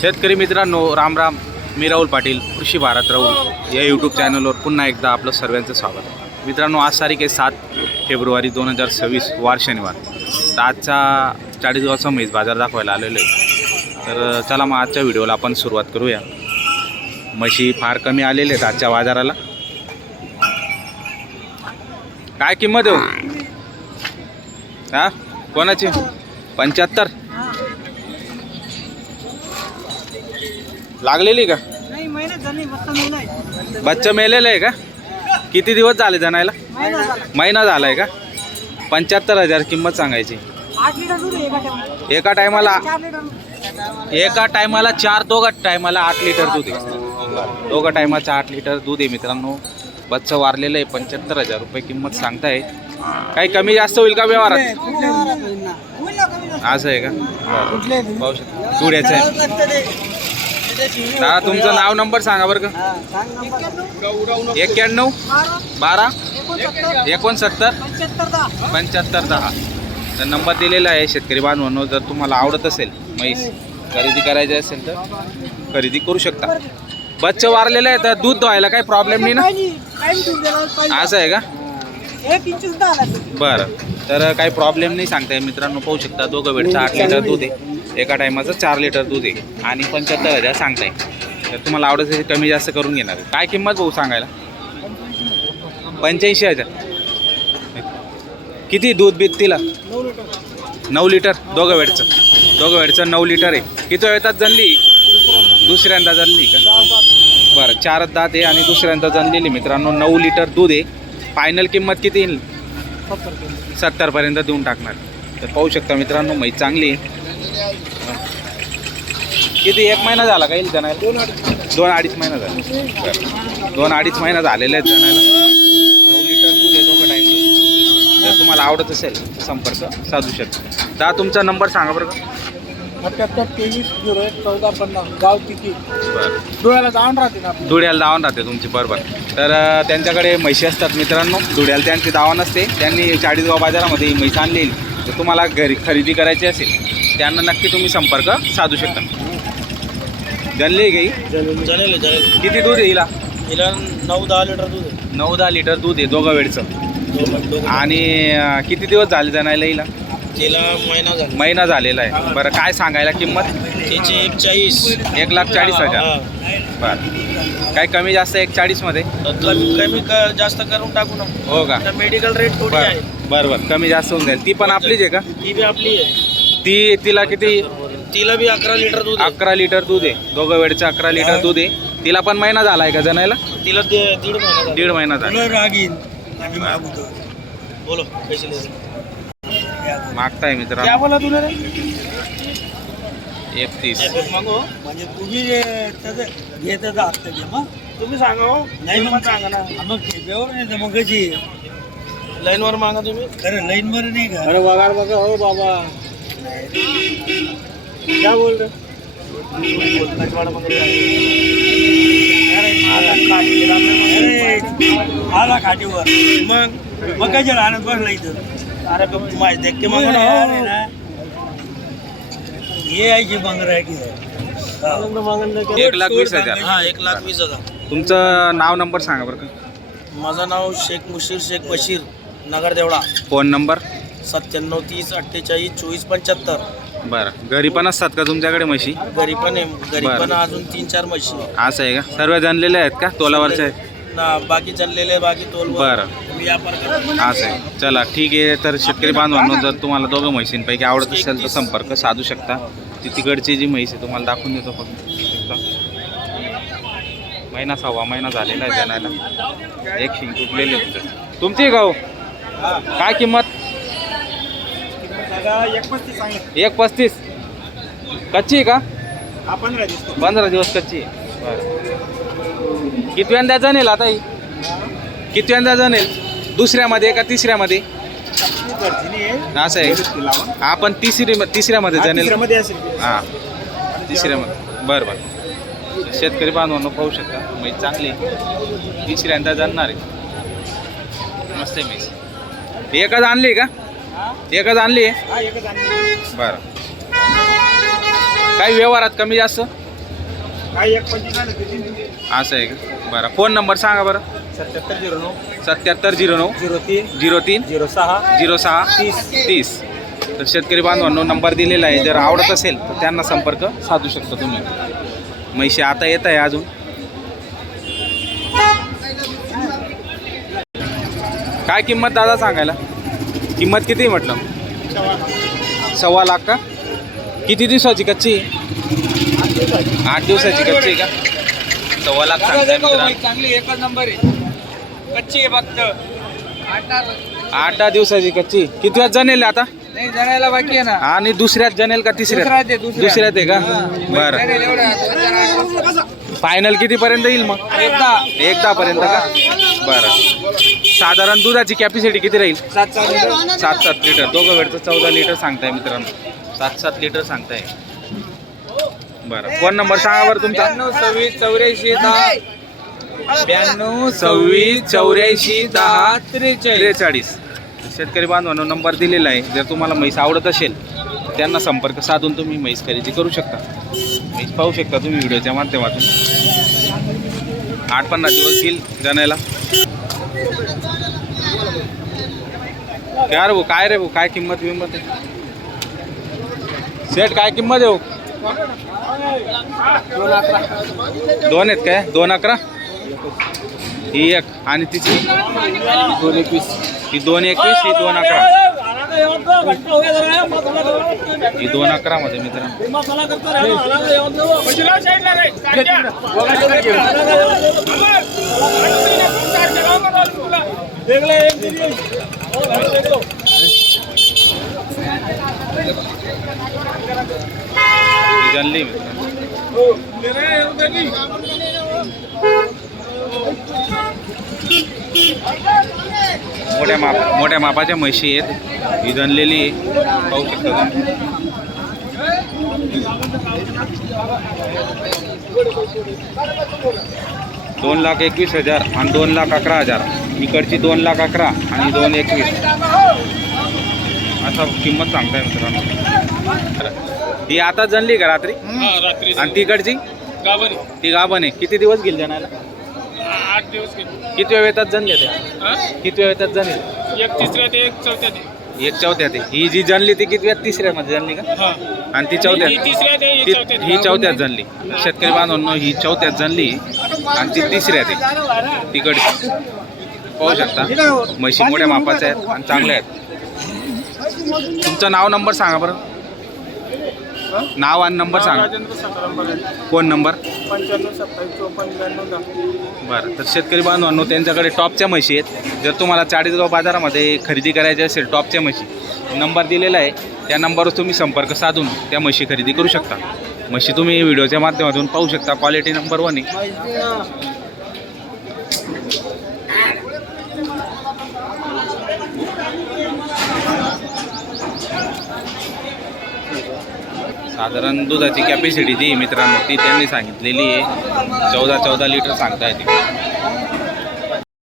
शेतकरी मित्रांनो, राम राम. मी राहुल पाटील, कृषी भारत राहुल या यूट्यूब चॅनलवर पुन्हा एकदा आपलं सर्वांचं स्वागत आहे. मित्रांनो, आज तारीख आहे 7 फेब्रुवारी 2026 वार शनिवार. तर आजचा 40 गावचा म्हैस बाजार दाखवायला आलेलो आहे. तर चला मग आजच्या व्हिडिओला आपण सुरुवात करूया. म्हशी फार कमी आलेले आहेत आजच्या बाजाराला. काय किंमत आहे हो? हा, कोणाची? 75 लागलेली का? बच्चा मेलेला आहे का? किती दिवस झाले जाणायला? महिना झाला आहे का? 75,000 किंमत सांगायची. एका टायमाला 4, दोघा टायमाला 8 लिटर दूध आहे. दोघा टायमाचं 8 लिटर दूध आहे मित्रांनो. बच्चा वारलेलं आहे. 75,000 रुपये किंमत सांगताय. काही कमी जास्त होईल का व्यवहारात? असं आहे का? पाहू शकता जुड्याचं आहे. दादा, तुमचं नाव नंबर सांगा बरं का. 91 12 69 75 10. तर नंबर दिलेला आहे. शेतकरी बांधवांनो, जर तुम्हाला आवडत असेल म्हैस खरेदी करायची असेल तर खरेदी करू शकता. बच्चा वारलेलं आहे तर दूध धुवायला काही प्रॉब्लेम नाही ना? असं आहे का? बरं, तर काही प्रॉब्लेम नाही सांगताय मित्रांनो. पाहू शकता दोघं वेळचं 8 लिटर दूध आहे. एका टायमाचं 4 लिटर दूध आहे आणि 75,000 सांगताय. तर तुम्हाला आवडत असेल कमी जास्त करून घेणार. काय किंमत भाऊ सांगायला? 85,000. किती दूध बीत तिला? 9 लिटर. दोघं वेळचं 9 लिटर आहे. किती वेळात जनली? दुसऱ्यांदा जनली का? बरं, 4 दात आहे आणि दुसऱ्यांदा जनलेली मित्रांनो. 9 लिटर दूध आहे. फायनल किंमत किती येईल? 70 पर्यंत देऊन टाकणार. तर पाहू शकता मित्रांनो, म्हैस चांगली आहे. किती, 1 महिना झाला का येईल जणायला? 2-2.5 महिना झाला. 2-2.5 महिना झालेला आहे जणायला. 9 लिटर दूध आहे दोघं टाईम. जर तुम्हाला आवडत असेल संपर्क साधू शकता. दा, तुमचा नंबर सांगा बरं का. 78-23-01-14-50 गाव तिकी. बरं, डोळ्याला जाऊन राहते ना. धुळ्याला दावण राहते तुमची. बरोबर. तर त्यांच्याकडे म्हशी असतात मित्रांनो. धुळ्याला त्यांची दावा नसते. त्यांनी 40 गाव बाजारामध्ये ही म्हैस आणलेली. तर तुम्हाला घरी खरेदी करायची असेल त्यांना नक्की तुम्ही संपर्क साधू शकता. जनली गाई? किती दूध आहे हिला? 9-10 लिटर दूध आहे. 9-10 लिटर दूध आहे दोघं वेळचं. आणि किती दिवस झाले जणायला हिला? तिला महिना झालेला आहे. बरं, काय सांगायला किंमत? त्याची 1,40,000. बरं, काही कमी जास्त 1,40 मध्ये? कमी जास्त करून टाकू ना. हो का? मेडिकल रेट थोडी आहे. बरं, कमी जास्त होऊन जाईल. ती पण आपलीच आहे का? ती बी आपली आहे. तिला किती? तिला बी 11 लिटर दूध आहे. 11 लिटर दूध आहे. दोघं वेळचं 11 लिटर दूध आहे. तिला पण महिना झाला आहे का जणायला? तिला 1.5 महिना 1.5 महिना झाला. बोलो कैसे मागताय मित्रांनो. क्या बोला तुला रे? 31. मागो म्हणजे तुम्ही त्याचं घेत असतं घे. मग तुम्ही सांगा हो. नाही मग सांगा ना. मग ठेप्यावर नाही तर मग कशी लाईनवर मागा तुम्ही. खरं लाईनवर नाही का? अरे वगार बघा हो बाबा. क्या बोल रहे? आला खाटीवर मग काय राहणार बसला इथं. अरे माहिती देखते मग हे आहे की मंगर आहे की 1,20,000. हा 1,20,000. तुमचं नाव नंबर सांगा बरं का. माझं नाव शेख मुशीर शेख बशीर, नगर देवळा. Phone number? 97 30 48 24 75. बरं, घरी पण असतात का तुमच्याकडे म्हशी? घरी पण आहे. घरी बरं. पण अजून 3-4 म्हशी आहे. असं आहे का? सर्व जाणलेले आहेत का तोलावरचे आहेत? ना बाकी चाललेले बाकी तोल बरं, व्यापार करतो. असं आहे. चला ठीक आहे. तर शेतकरी बांधवांनो, जर तुम्हाला दोघं म्हशींपैकी आवडत असेल तर संपर्क साधू शकता. ती तिकडची जी म्हैस आहे तुम्हाला दाखवून देतो फक्त. महिना 1.25 महिना झालेला आहे जाणायला. एक शिंग तुटलेले होते. तुमची गाव काय किंमत? 1,35. कच्ची आहे का? 15 दिवस कच्ची आहे. बरं, कितव्यांदा जणेल आता ही? कितव्यांदा जणेल? दुसऱ्यामध्ये का तिसऱ्यामध्ये? असं आहे. आपण तिसऱ्यामध्ये जणेल. हां, तिसऱ्यामध्ये. बरं बरं. शेतकरी बांधवांनो, पाहू शकता म्हैस चांगली. तिसऱ्यांदा जाणणार आहे. मस्त आहे म्हैस. एकच आणली का? एकच आणली आहे. बरं, काही व्यवहारात कमी जास्त? असं आहे का? बरं, फोन नंबर सांगा बरं. 7709 7709 03 03 06 06 30. तर शेतकरी बांधवांनो नंबर दिलेला आहे, जर आवडत असेल तर त्यांना संपर्क साधू शकता तुम्ही. म्हैशी आता येत आहे अजून. काय किंमत दादा सांगायला? किंमत किती म्हटलं? 1.25 लाख का? किती दिवसाची कच्ची? 8 दिवसाची कच्ची आहे का? 1.25 लाख सांगताय मित्रांनो. चांगली एकच नंबर आहे, कच्ची आहे फक्त. 8-10 दिवसाची कच्ची. कितव्यात जनेल आता? नाही जणायला बाकी आहे ना. आणि दुसऱ्यात जनेल का तिसऱ्यात? दुसऱ्यात आहे का? बरं, फायनल किती पर्यंत येईल मग? एकदा पर्यंत का? बरं, साधारण दुधाची कॅपॅसिटी किती राहील? 7-7 लिटर. दोघं वेळचं 14 लिटर सांगताय मित्रांनो. 7-7 लिटर सांगताय. बरं, फोन नंबर सांगा बरं तुमचा. 92-26-10-43. शेतकरी बांधवांनो नंबर दिलेला आहे, जर तुम्हाला म्हैस आवडत असेल तर त्यांना संपर्क साधून तुम्ही म्हैस खरेदी करू शकता. म्हैस पाहू शकता तुम्ही व्हिडिओच्या माध्यमातून. 8-15 दिवस येईल जाण्याला. काय रे भाऊ, काय रे भाऊ, काय किंमत आहे? सेट काय किंमत आहे? 2 आहेत काय? 2.11. ही एक आणि तिची 2.21. ही 2.21, ही 2.11. ही 2.11 मध्ये मित्रांनो. ही जणली मित्रांनो. मोठ्या मापाच्या म्हशी आहेत. ही जनलेली आहे, पाहू शकता तुम्ही. $2,21,000 आणि 2,11,000. इकडची 2,11,000 आणि 2,21,000 असा किंमत सांगताय मित्रांनो. ही आता जनली का रात्री? आणि तिकडची ती गाभण आहे. किती दिवस गेली जनाला? 8 दिवस. किती वेळात जनले ते? किती वेळात जनले? एक तिसऱ्या ते एक चौथ्या ते. एक चौथ्यात आहे. ही जी जनली ती किती वेळात? तिसऱ्यामध्ये जनली का? आणि ती चौथ्यात? ही चौथ्यात जनली. शेतकरी बांधवांनो ही चौथ्यात जनली आणि ती तिसऱ्यात आहे. तिकडची पाहू शकता. म्हशी मोठ्या मापाच्या आहेत आणि चांगल्या आहेत. तुमचं नाव नंबर सांगा बरं. नाव आणि नंबर सांगा. Phone number? 95-27-54-92. बरं, तर शेतकरी बांधवांनो त्यांच्याकडे टॉपच्या म्हशी आहेत. जर तुम्हाला चाळीसगाव बाजारामध्ये खरेदी करायची असेल टॉपच्या म्हशी, नंबर दिलेला आहे, त्या नंबरवर तुम्ही संपर्क साधून त्या म्हशी खरेदी करू शकता. म्हशी तुम्ही व्हिडिओच्या माध्यमातून पाहू शकता. क्वालिटी नंबर 1 आहे. साधारण दुधाची कॅपॅसिटी जी मित्रांनो ती त्यांनी सांगितलेली आहे 14 लिटर सांगता येते.